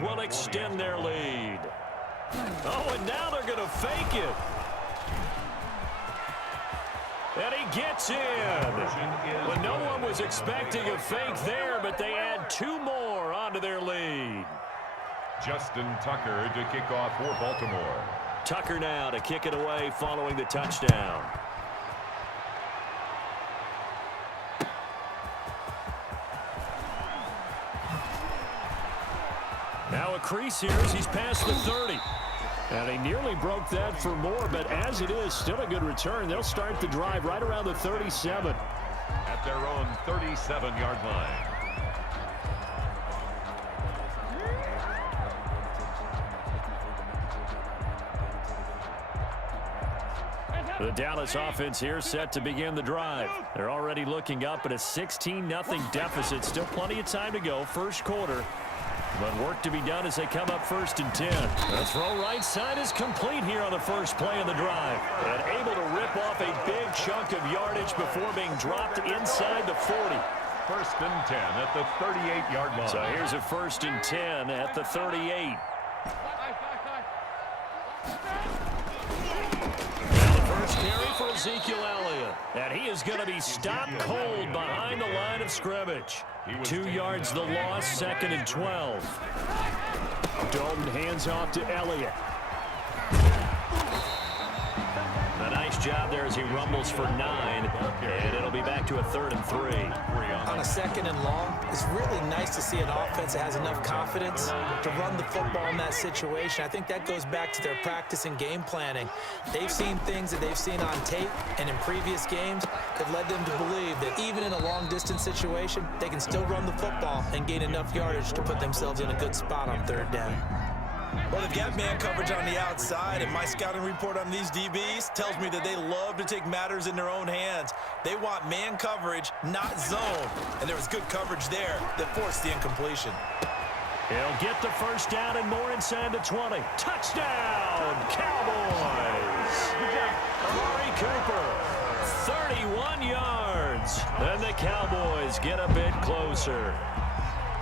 will extend their lead. Oh, and now they're going to fake it. And he gets in. Well, no one was expecting a fake there, but they add 2 more onto their lead. Justin Tucker to kick off for Baltimore. Tucker now to kick it away following the touchdown. Now a crease here as he's past the 30. And he nearly broke that for more, but as it is, still a good return. They'll start the drive right around the 37. At their own 37-yard line. The Dallas offense here set to begin the drive. They're already looking up at a 16-0 deficit. Still plenty of time to go, first quarter. But work to be done as they come up 1st and 10. The throw right side is complete here on the first play of the drive. And able to rip off a big chunk of yardage before being dropped inside the 40. 1st and 10 at the 38-yard line. So here's a 1st and 10 at the 38. First carry for Ezekiel Elliott. And he is going to be stopped cold behind the line of scrimmage. 2 yards the loss, 2nd and 12. Dalton hands off to Elliott. A nice job there as he rumbles for 9. And it'll be back to a 3rd and 3. On a 2nd and long, it's really nice to see an offense that has enough confidence to run the football in that situation. I think that goes back to their practice and game planning. They've seen things that they've seen on tape and in previous games that led them to believe that even in a long-distance situation, they can still run the football and gain enough yardage to put themselves in a good spot on 3rd down. Well, they've got man coverage on the outside, and my scouting report on these DBs tells me that they love to take matters in their own hands. They want man coverage, not zone. And there was good coverage there that forced the incompletion. He'll get the 1st down and more inside the 20. Touchdown, Cowboys! Amari Cooper, 31 yards. Then the Cowboys get a bit closer.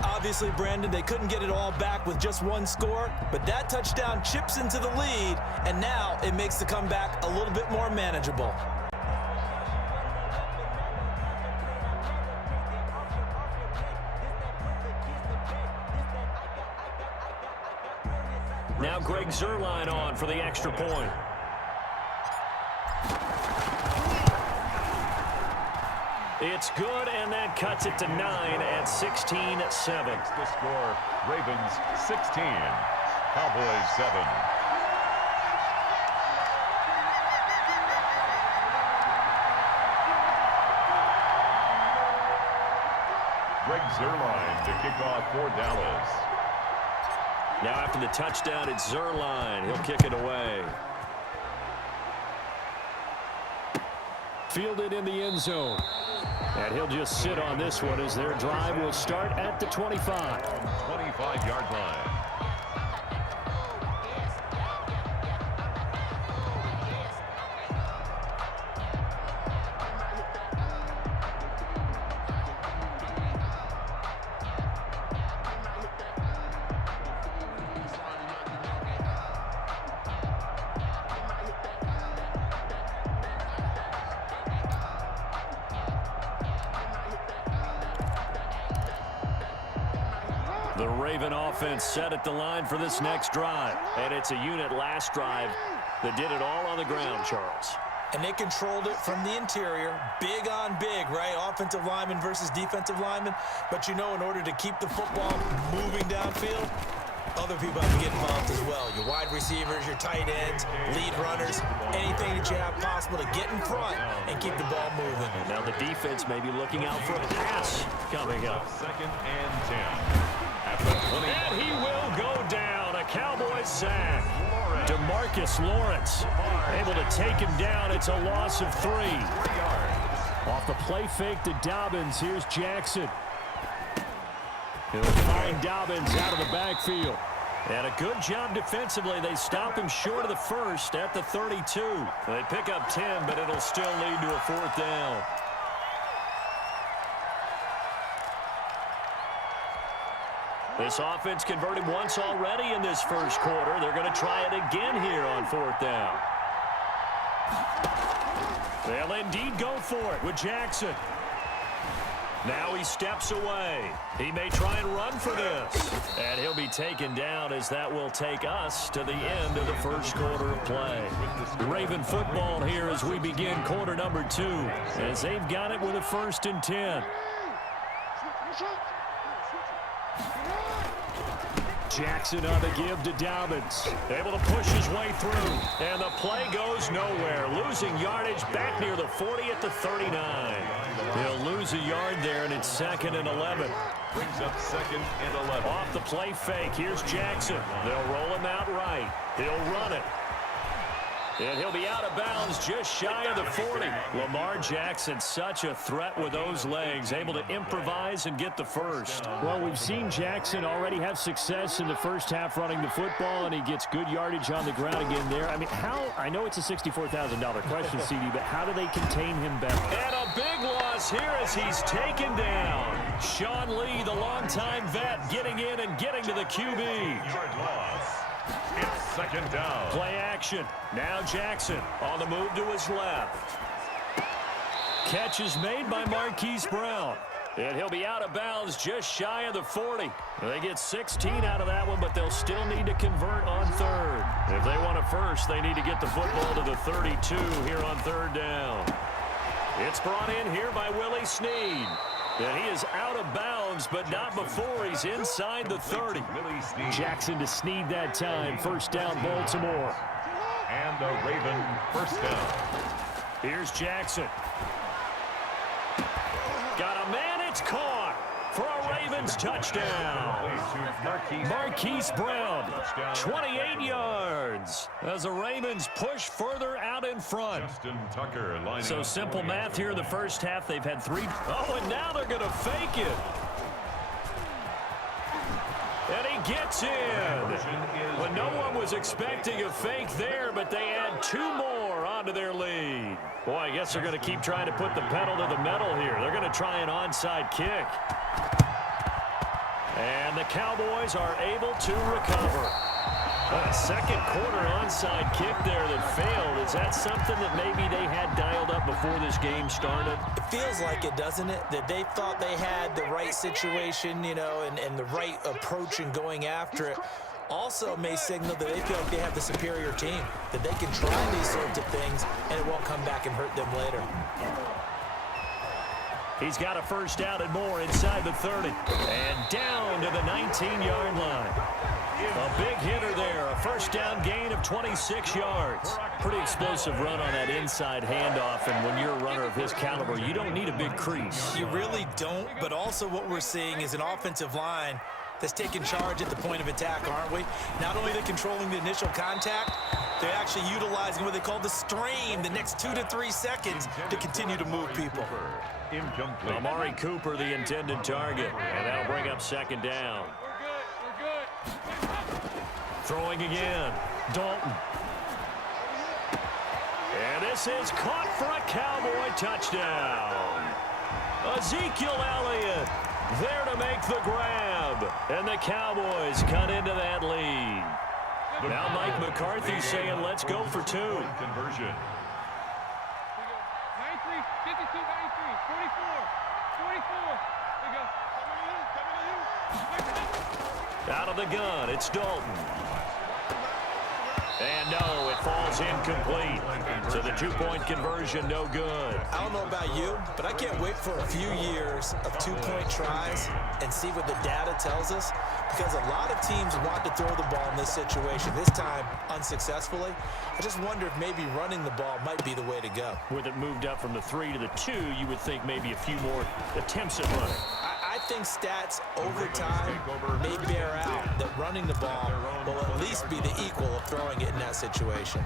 Obviously, Brandon, they couldn't get it all back with just 1 score, but that touchdown chips into the lead, and now it makes the comeback a little bit more manageable. Now Greg Zuerlein on for the extra point. It's good, and that cuts it to 9 at 16-7. The score, Ravens 16, Cowboys 7. Greg Zuerlein to kick off for Dallas. Now after the touchdown, it's Zuerlein. He'll kick it away. Fielded in the end zone. And he'll just sit on this one as their drive will start at the 25. 25-yard line. The Raven offense set at the line for this next drive. And it's a unit last drive that did it all on the ground, Charles. And they controlled it from the interior, big on big, right? Offensive lineman versus defensive lineman. But you know, in order to keep the football moving downfield, other people have to get involved as well. Your wide receivers, your tight ends, lead runners, anything that you have possible to get in front and keep the ball moving. Now the defense may be looking out for a pass coming up. 2nd and 10. And he will go down. A Cowboys sack. DeMarcus Lawrence able to take him down. It's a loss of 3. Off the play fake to Dobbins. Here's Jackson. He'll find Dobbins out of the backfield. And a good job defensively. They stop him short of the 1st at the 32. They pick up 10, but it'll still lead to a 4th down. This offense converted once already in this first quarter. They're going to try it again here on 4th down. They'll indeed go for it with Jackson. Now he steps away. He may try and run for this. And he'll be taken down as that will take us to the end of the first quarter of play. Raven football here as we begin quarter number 2. As they've got it with a 1st and 10. Jackson on the give to Dobbins. Able to push his way through. And the play goes nowhere. Losing yardage back near the 40 at the 39. He'll lose a yard there, and it's 2nd and 11. Brings up 2nd and 11. Off the play fake. Here's Jackson. They'll roll him out right. He'll run it. And he'll be out of bounds just shy of the 40. Lamar Jackson, such a threat with those legs, able to improvise and get the first. Well, we've seen Jackson already have success in the first half running the football, and he gets good yardage on the ground again there. I mean, I know it's a $64,000 question, CD, but how do they contain him better? And a big loss here as he's taken down. Sean Lee, the longtime vet, getting in and getting to the QB. Yard loss. It's 2nd down. Play action. Now Jackson on the move to his left. Catch is made by Marquise Brown. And he'll be out of bounds just shy of the 40. They get 16 out of that one, but they'll still need to convert on 3rd. If they want a first, they need to get the football to the 32 here on 3rd down. It's brought in here by Willie Snead. And he is out of bounds, but not before he's inside the 30. Jackson to Snead that time. 1st down, Baltimore. And the Raven 1st down. Here's Jackson. Got a man, it's caught for a Ravens touchdown. Marquise Brown, 28 yards. As the Ravens push further out in front. Justin Tucker lining So up simple math here in the first half. They've had 3. Oh, and now they're going to fake it. And he gets in. But no one was expecting a fake there, but they add 2 more onto their lead. Boy, I guess they're going to keep trying to put the pedal to the metal here. They're going to try an onside kick. And the Cowboys are able to recover. A second quarter onside kick there that failed. Is that something that maybe they had dialed up before this game started? It feels like it, doesn't it? That they thought they had the right situation, you know, and the right approach in going after it. Also may signal that they feel like they have the superior team, that they can try these sorts of things and it won't come back and hurt them later. He's got a 1st down and more inside the 30. And down to the 19-yard line. A big hitter there. A 1st down gain of 26 yards. Pretty explosive run on that inside handoff. And when you're a runner of his caliber, you don't need a big crease. You really don't, but also what we're seeing is an offensive line that's taking charge at the point of attack, aren't we? Not only are they controlling the initial contact, they're actually utilizing what they call the stream, the next 2 to 3 seconds to continue to move people. Incomplete. Amari Cooper, the intended target. And that'll bring up 2nd down. Throwing again. Dalton. And this is caught for a Cowboy touchdown. Ezekiel Elliott there to make the grab. And the Cowboys cut into that lead. Now Mike McCarthy saying, let's go for 2. Conversion. 93, 52, 93, 44, 44. There you go. Out of the gun, it's Dalton. And no, it falls incomplete. So the 2-point conversion, no good. I don't know about you, but I can't wait for a few years of 2-point tries and see what the data tells us, because a lot of teams want to throw the ball in this situation, this time unsuccessfully. I just wonder if maybe running the ball might be the way to go. With it moved up from the 3 to the 2, you would think maybe a few more attempts at running. I think stats over time may bear out that running the ball will at least be the equal of throwing it in that situation.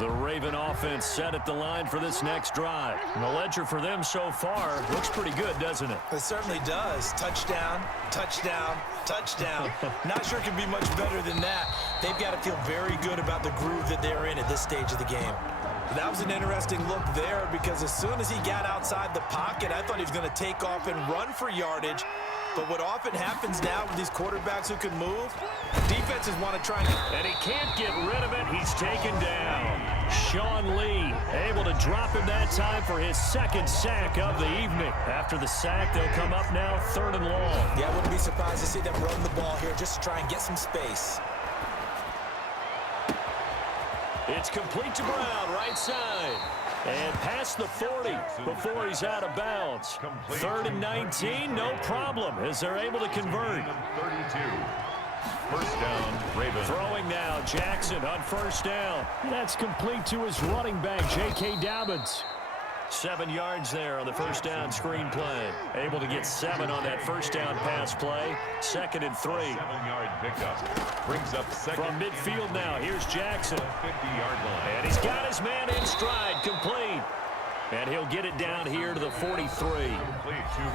The Raven offense set at the line for this next drive. And the ledger for them so far looks pretty good, doesn't it? It certainly does. Touchdown, touchdown, touchdown. Not sure it can be much better than that. They've got to feel very good about the groove that they're in at this stage of the game. That was an interesting look there, because as soon as he got outside the pocket, I thought he was going to take off and run for yardage. But what often happens now with these quarterbacks who can move, defenses want to try and he can't get rid of it. He's taken down. Sean Lee able to drop him that time for his second sack of the evening. After the sack, they'll come up now 3rd and long. Yeah, I wouldn't be surprised to see them run the ball here just to try and get some space. It's complete to Brown, right side. And past the 40 before he's out of bounds. 3rd and 19, no problem, as they're able to convert. 32. First down, Ravens. Throwing now, Jackson on first down. That's complete to his running back, J.K. Dobbins. 7 yards there on the first down screen play. Able to get 7 on that first down pass play. 2nd and 3. 7-yard pickup. Brings up second. From midfield now, here's Jackson. 50-yard line. And he's got his man in stride, complete. And he'll get it down here to the 43.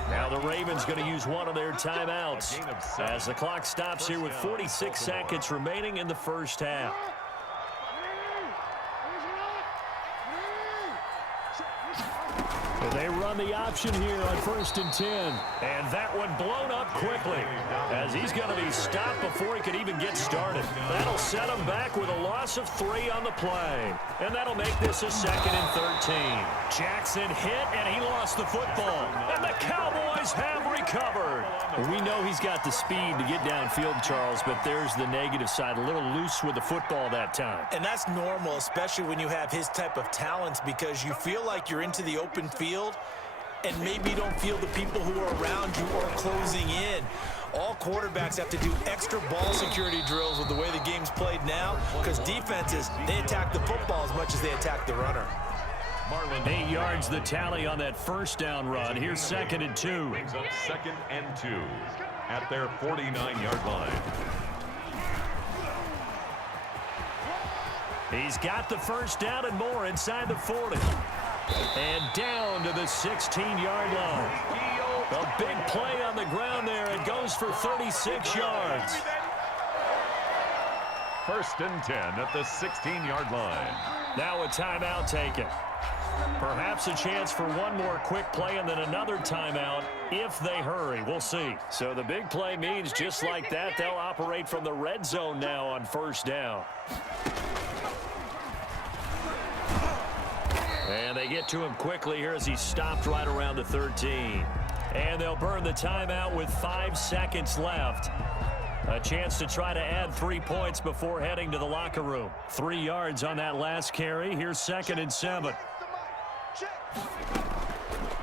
Now the Ravens going to use one of their timeouts as the clock stops here with 46 seconds remaining in the first half. They run the option here on 1st and 10. And that one blown up quickly as he's going to be stopped before he could even get started. That'll set him back with a loss of 3 on the play. And that'll make this a 2nd and 13. Jackson hit and he lost the football. And the Cowboys have recovered. We know he's got the speed to get downfield, Charles, but there's the negative side. A little loose with the football that time. And that's normal, especially when you have his type of talents, because you feel like you're into the open field and maybe you don't feel the people who are around you are closing in. All quarterbacks have to do extra ball security drills with the way the game's played now, because defenses, they attack the football as much as they attack the runner. 8 yards the tally on that first down run. Here's 2nd and 2. Brings up 2nd and 2 at their 49-yard line. He's got the first down and more inside the 40. And down to the 16-yard line. A big play on the ground there. It goes for 36 yards. 1st and 10 at the 16-yard line. Now a timeout taken. Perhaps a chance for one more quick play and then another timeout if they hurry. We'll see. So the big play means just like that, they'll operate from the red zone now on 1st down. And they get to him quickly here as he stopped right around the 13. And they'll burn the timeout with 5 seconds left. A chance to try to add 3 points before heading to the locker room. 3 yards on that last carry. Here's 2nd and 7.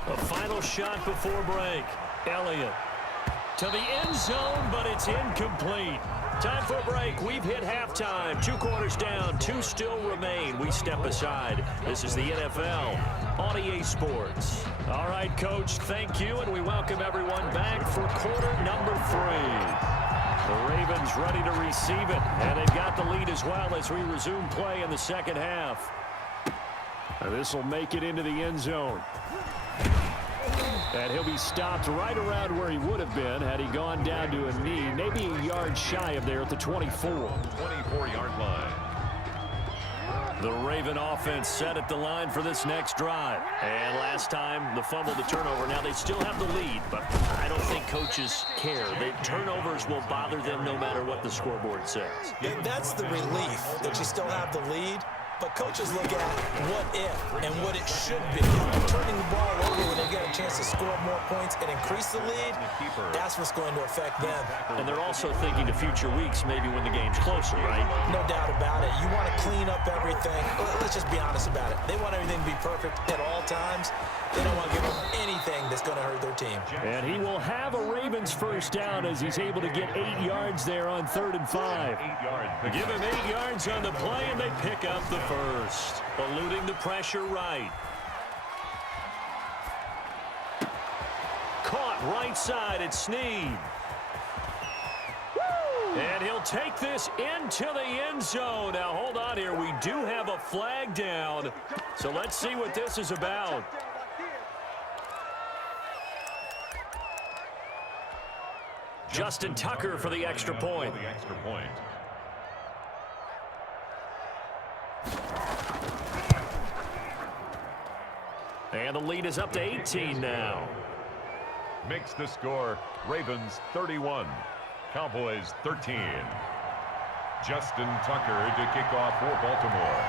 A final shot before break. Elliott to the end zone, but it's incomplete. Time for a break. We've hit halftime. 2 quarters down. 2 still remain. We step aside. This is the NFL on EA Sports. All right, Coach, thank you, and we welcome everyone back for quarter number 3. The Ravens ready to receive it, and they've got the lead as well as we resume play in the second half. This will make it into the end zone. And he'll be stopped right around where he would have been had he gone down to a knee, maybe a yard shy of there at the 24. 24-yard line. The Raven offense set at the line for this next drive. And last time, the fumble, the turnover. Now they still have the lead, but I don't think coaches care. The turnovers will bother them no matter what the scoreboard says. That's the relief that you still have the lead. But coaches look at what if and what it should be. Turning the ball over when they get a chance to score more points and increase the lead, that's what's going to affect them. And they're also thinking to future weeks, maybe when the game's closer, right? No doubt about it. You want to clean up everything. Let's just be honest about it. They want everything to be perfect at all times. They don't want to give them anything that's going to hurt their team. And he will have a Ravens first down as he's able to get 8 yards there on 3rd and 5. Give him 8 yards on the play, and they pick up the first. Eluding the pressure right. Caught right side at Snead. And he'll take this into the end zone. Now, hold on here. We do have a flag down. So let's see what this is about. Justin Tucker for the extra point. And the lead is up to 18 now. makes the score Ravens 31, Cowboys 13. Justin Tucker to kick off for Baltimore.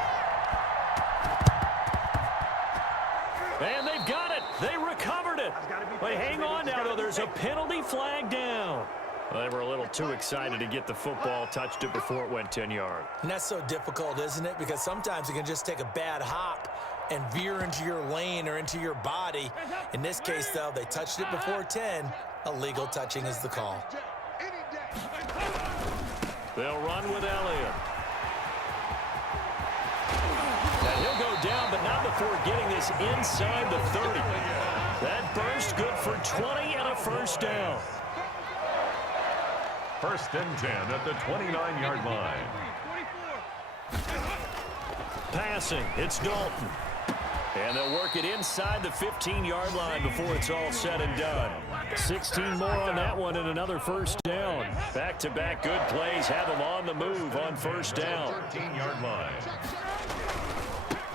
And they've got it. They recovered it. But hang on now, though. There's a penalty flag down. Well, they were a little too excited to get the football, touched it before it went 10 yards. And that's so difficult, isn't it? Because sometimes you can just take a bad hop and veer into your lane or into your body. In this case, though, they touched it before 10. Illegal touching is the call. They'll run with Elliott. And he'll go down, but not before getting this inside the 30. That burst good for 20 and a first down. First and 10 at the 29-yard line. Passing, it's Dalton. And they'll work it inside the 15-yard line before it's all said and done. 16 more on that one and another first down. Back-to-back good plays have them on the move on first down. 13-yard line.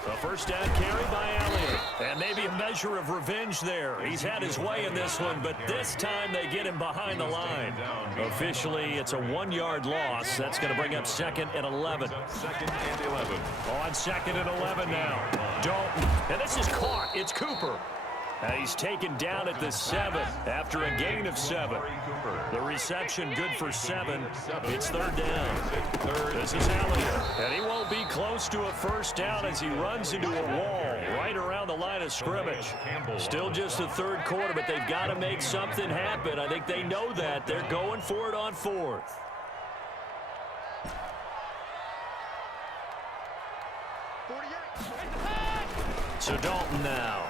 A first down carry by Elliott. And maybe a measure of revenge there. He's had his way in this one, but this time they get him behind the line. Officially, it's a 1-yard loss. That's going to bring up 2nd and 11. Second and 11. On 2nd and 11 now. Dalton. And this is caught. It's Cooper. And he's taken down at the 7 after a gain of 7. The reception good for 7. It's third down. This is Elliott. And he won't be close to a first down as he runs into a wall right around the line of scrimmage. Still just the third quarter, but they've got to make something happen. I think they know that. They're going for it on 4th. So Dalton now.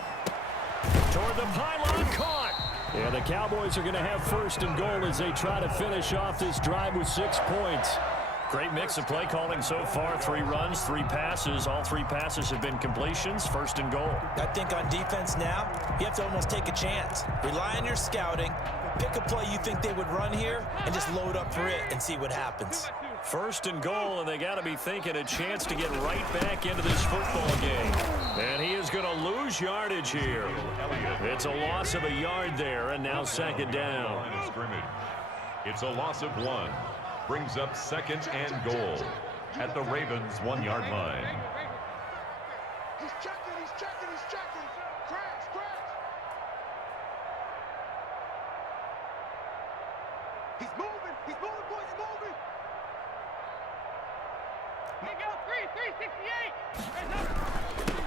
Toward the pylon, caught. Yeah, the Cowboys are going to have first and goal as they try to finish off this drive with 6 points. Great mix of play calling so far. 3 runs, 3 passes. All 3 passes have been completions. First and goal. I think on defense now, you have to almost take a chance. Rely on your scouting. Pick a play you think they would run here and just load up for it and see what happens. First and goal, and they got to be thinking a chance to get right back into this football game. And he is going to lose yardage here. It's a loss of a yard there, and now 2nd down. It's a loss of 1. Brings up 2nd and goal at the Ravens' 1-yard line. He's checking, he's checking, he's checking. Crash, crash. He's moving, boys, he's moving. Make out 368.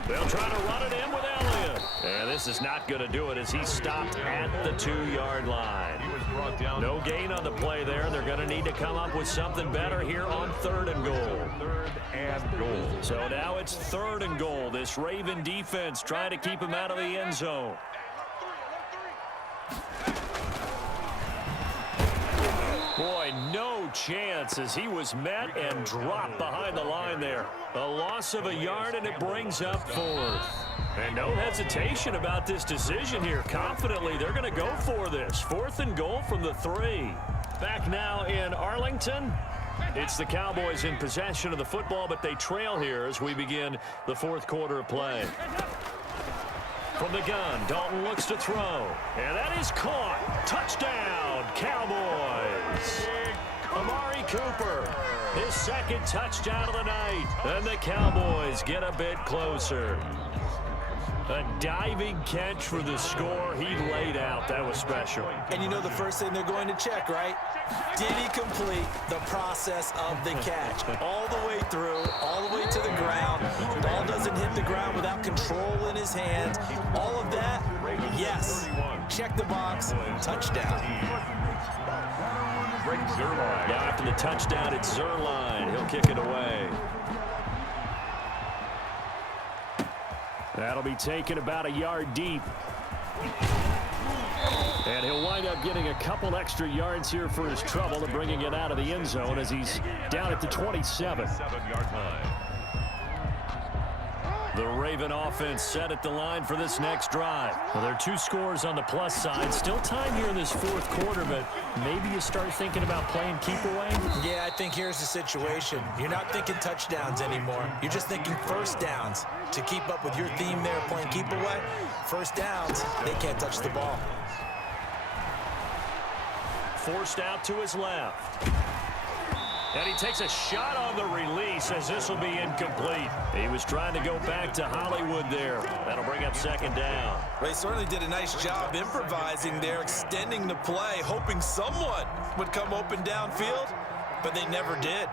They'll try to run it in with Elliott. And this is not going to do it as he's stopped at the 2-yard line. He was brought down. No gain on the play there. They're going to need to come up with something better here on 3rd and goal. 3rd and goal. So now it's 3rd and goal. This Raven defense trying to keep him out of the end zone. Boy, no chance as he was met and dropped behind the line there. A loss of a yard, and it brings up 4th. And no hesitation about this decision here. Confidently, they're going to go for this. 4th and goal from the 3. Back now in Arlington. It's the Cowboys in possession of the football, but they trail here as we begin the 4th quarter of play. From the gun, Dalton looks to throw. And that is caught. Touchdown, Cowboys. Amari Cooper, his 2nd touchdown of the night. And the Cowboys get a bit closer. A diving catch for the score. He laid out. That was special. And you know the first thing they're going to check, right? Did he complete the process of the catch? All the way through, all the way to the ground. Ball doesn't hit the ground without control in his hands. All of that, yes. Check the box, touchdown. Greg Zuerlein. Now after the touchdown, it's Zuerlein. He'll kick it away. That'll be taken about a yard deep. And he'll wind up getting a couple extra yards here for his trouble and bringing it out of the end zone as he's down at the 27. 7-yard line. The Raven offense set at the line for this next drive. Well, there are 2 scores on the plus side. Still time here in this 4th quarter, but maybe you start thinking about playing keep away? Yeah, I think here's the situation. You're not thinking touchdowns anymore. You're just thinking first downs. To keep up with your theme there, playing keep away, first downs, they can't touch the ball. forced out to his left. And he takes a shot on the release as this will be incomplete. He was trying to go back to Hollywood there. That'll bring up second down. They certainly did a nice job improvising there, extending the play, hoping someone would come open downfield, but they never did.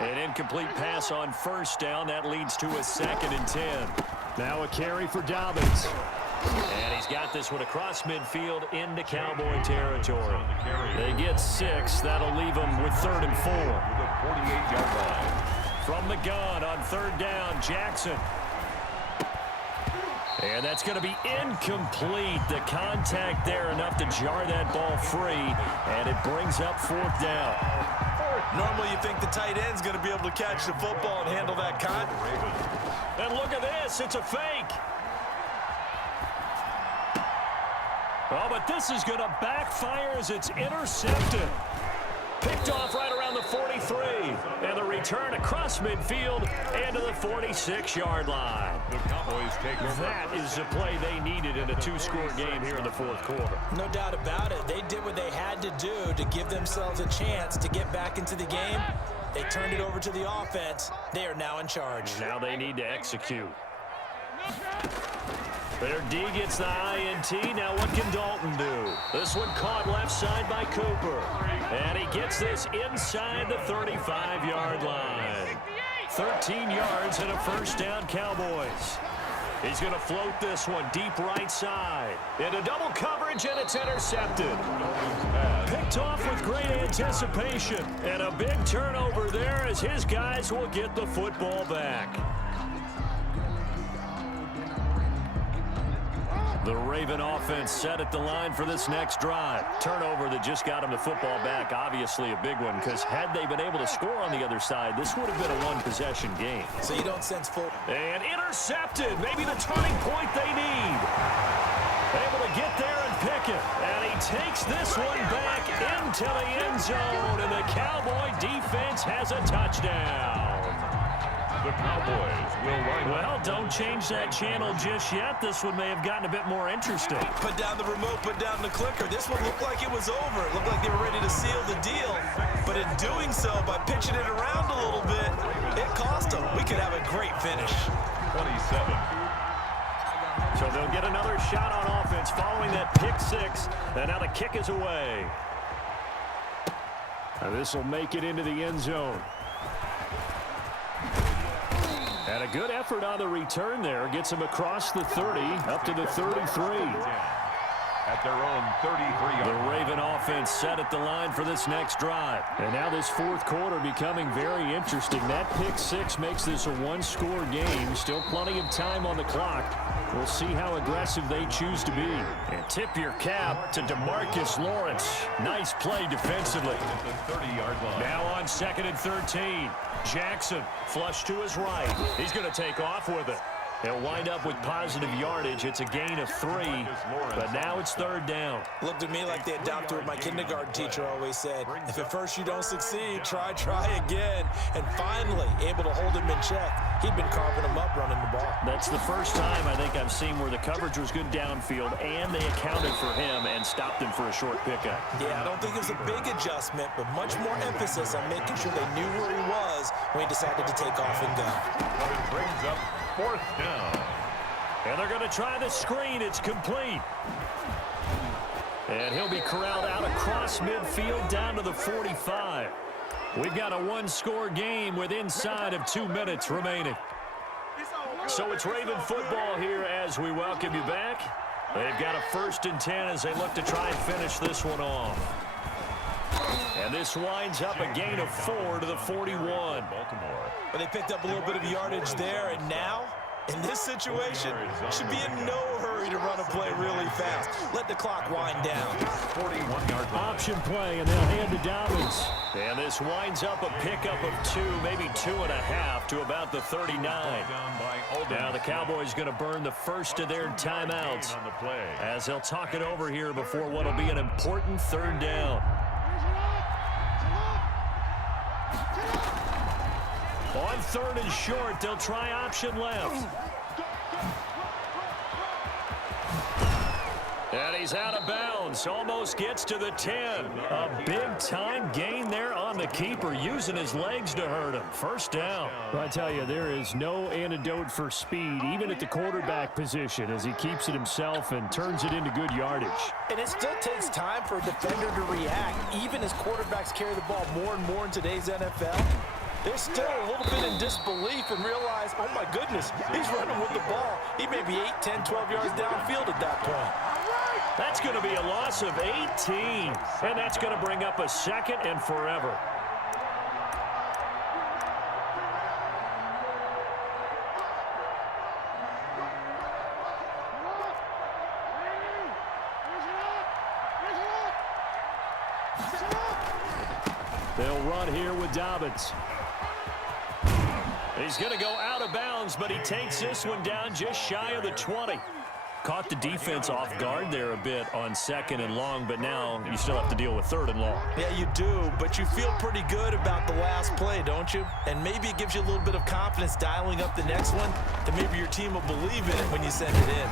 An incomplete pass on first down. That leads to a 2nd and 10. Now a carry for Dobbins. And he's got this one across midfield into Cowboy territory. They get 6. That'll leave them with 3rd and 4. The 48-yard line. From the gun on 3rd down, Jackson. And that's going to be incomplete. The contact there enough to jar that ball free. And it brings up 4th down. Normally you think the tight end's going to be able to catch the football and handle that cut. And look at this. It's a fake. Oh, but this is going to backfire as it's intercepted. Picked off right around the 43. And the return across midfield and to the 46-yard line. The Cowboys take over. That is the play they needed in a 2-score game here in the 4th quarter. No doubt about it. They did what they had to do to give themselves a chance to get back into the game. They turned it over to the offense. They are now in charge. Now they need to execute. Their D gets the INT. Now what can Dalton do? This one caught left side by Cooper. And he gets this inside the 35-yard line. 13 yards and a 1st down, Cowboys. He's going to float this one deep right side. Into double coverage, and it's intercepted. Picked off with great anticipation. And a big turnover there as his guys will get the football back. The Raven offense set at the line for this next drive. Turnover that just got him the football back. Obviously a big one, because had they been able to score on the other side, this would have been a 1-possession game. So you don't sense full. And intercepted. Maybe the turning point they need. Able to get there and pick it. And he takes this one back into the end zone. And the Cowboy defense has a touchdown. The Cowboys will line up. Well, don't change that channel just yet. This one may have gotten a bit more interesting. Put down the remote, put down the clicker. This one looked like it was over. It looked like they were ready to seal the deal. But in doing so, by pitching it around a little bit, it cost them. We could have a great finish. 27. So they'll get another shot on offense following that pick 6. And now the kick is away. This will make it into the end zone. And a good effort on the return there. Gets him across the 30, up to the 33. At their own 33-yard The Raven offense set at the line for this next drive. And now this 4th quarter becoming very interesting. That pick 6 makes this a 1-score game. Still plenty of time on the clock. We'll see how aggressive they choose to be. And tip your cap to DeMarcus Lawrence. Nice play defensively. at the 30-yard line. Now on 2nd and 13. Jackson flush to his right. He's going to take off with it. They'll wind up with positive yardage. It's a gain of 3, but now it's 3rd down. Looked to me like they adopted what my kindergarten teacher always said. If at first you don't succeed, try again. And finally, able to hold him in check. He'd been carving him up running the ball. That's the first time I think I've seen where the coverage was good downfield, and they accounted for him and stopped him for a short pickup. Yeah, I don't think it was a big adjustment, but much more emphasis on making sure they knew where he was when he decided to take off and go. But it brings up 4th down. And they're going to try the screen. It's complete. And he'll be corralled out across midfield down to the 45. We've got a 1-score game with inside of 2 minutes remaining. So it's Raven football here as we welcome you back. They've got a 1st and 10 as they look to try and finish this one off. And this winds up a gain of 4 to the 41. Baltimore. But they picked up a little bit of yardage there, and now, in this situation, should be in no hurry to run a play really fast. Let the clock wind down. 41-yard line. Option play, and they'll hand to Dobbins. And this winds up a pickup of 2, maybe 2.5 to about the 39. Now the Cowboys going to burn the first of their timeouts On the play. as they'll talk it over here before what will be an important 3rd down. On 3rd and short, they'll try option left. And he's out of bounds. Almost gets to the 10. A big-time gain there on the keeper, using his legs to hurt him. First down. Well, I tell you, there is no antidote for speed, even at the quarterback position, as he keeps it himself and turns it into good yardage. And it still takes time for a defender to react, even as quarterbacks carry the ball more and more in today's NFL. They're still a little bit in disbelief and realize, oh my goodness, he's running with the ball. He may be 8, 10, 12 yards downfield at that point. That's going to be a loss of 18, and that's going to bring up a second and forever. They'll run here with Dobbins. He's going to go out of bounds, but he takes this one down just shy of the 20. Caught the defense off guard there a bit on second and long, but now you still have to deal with third and long. Yeah, you do, but you feel pretty good about the last play, don't you? And maybe it gives you a little bit of confidence dialing up the next one, that maybe your team will believe in it when you send it in.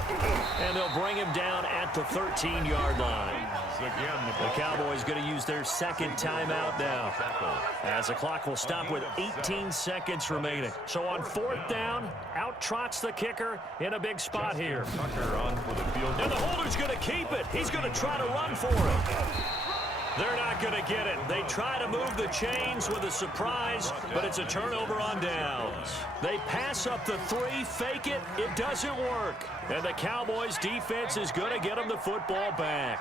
And they'll bring him down at the 13-yard line. The Cowboys going to use their second timeout now, as the clock will stop with 18 seconds remaining. So on fourth down, out trots the kicker in a big spot here. And the holder's going to keep it. He's going to try to run for it. They're not going to get it. They try to move the chains with a surprise, but it's a turnover on downs. They pass up the 3, fake it. It doesn't work. And the Cowboys defense is going to get them the football back.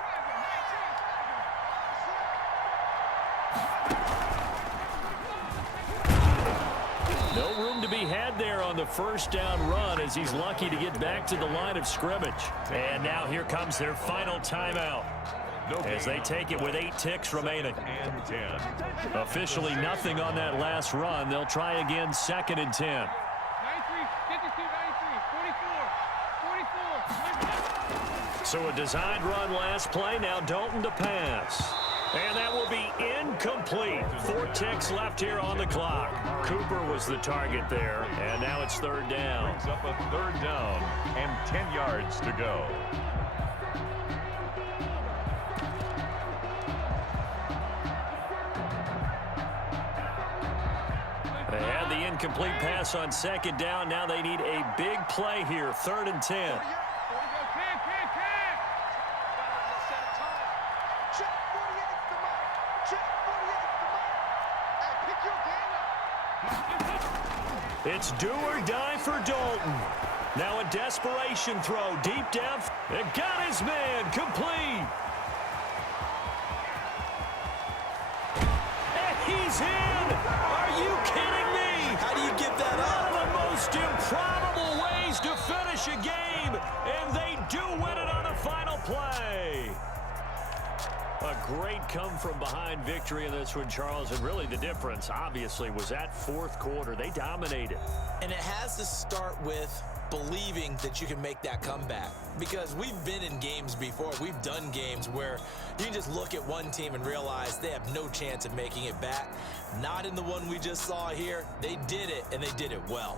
No room to be had there on the first down run, as he's lucky to get back to the line of scrimmage. And now here comes their final timeout, as they take it with 8 ticks remaining. Officially nothing on that last run. They'll try again, 2nd and 10. 93, 52, 93, 44, 44. So a designed run last play. Now Dalton to pass. And that will be incomplete. 4 ticks left here on the clock. Cooper was the target there, and now it's third down. Brings up a third down and 10 yards to go. They had the incomplete pass on second down. Now they need a big play here, 3rd and 10. It's do or die for Dalton. Now a desperation throw deep down. It got his man complete. And he's in. Are you kidding me? How do you give that up? One of the most improbable ways to finish a game, and they do win it on the final play. A great come-from-behind victory in this one, Charles, and really the difference, obviously, was that fourth quarter. They dominated. And it has to start with believing that you can make that comeback. Because we've been in games before. We've done games where you can just look at one team and realize they have no chance of making it back. Not in the one we just saw here. They did it, and they did it well.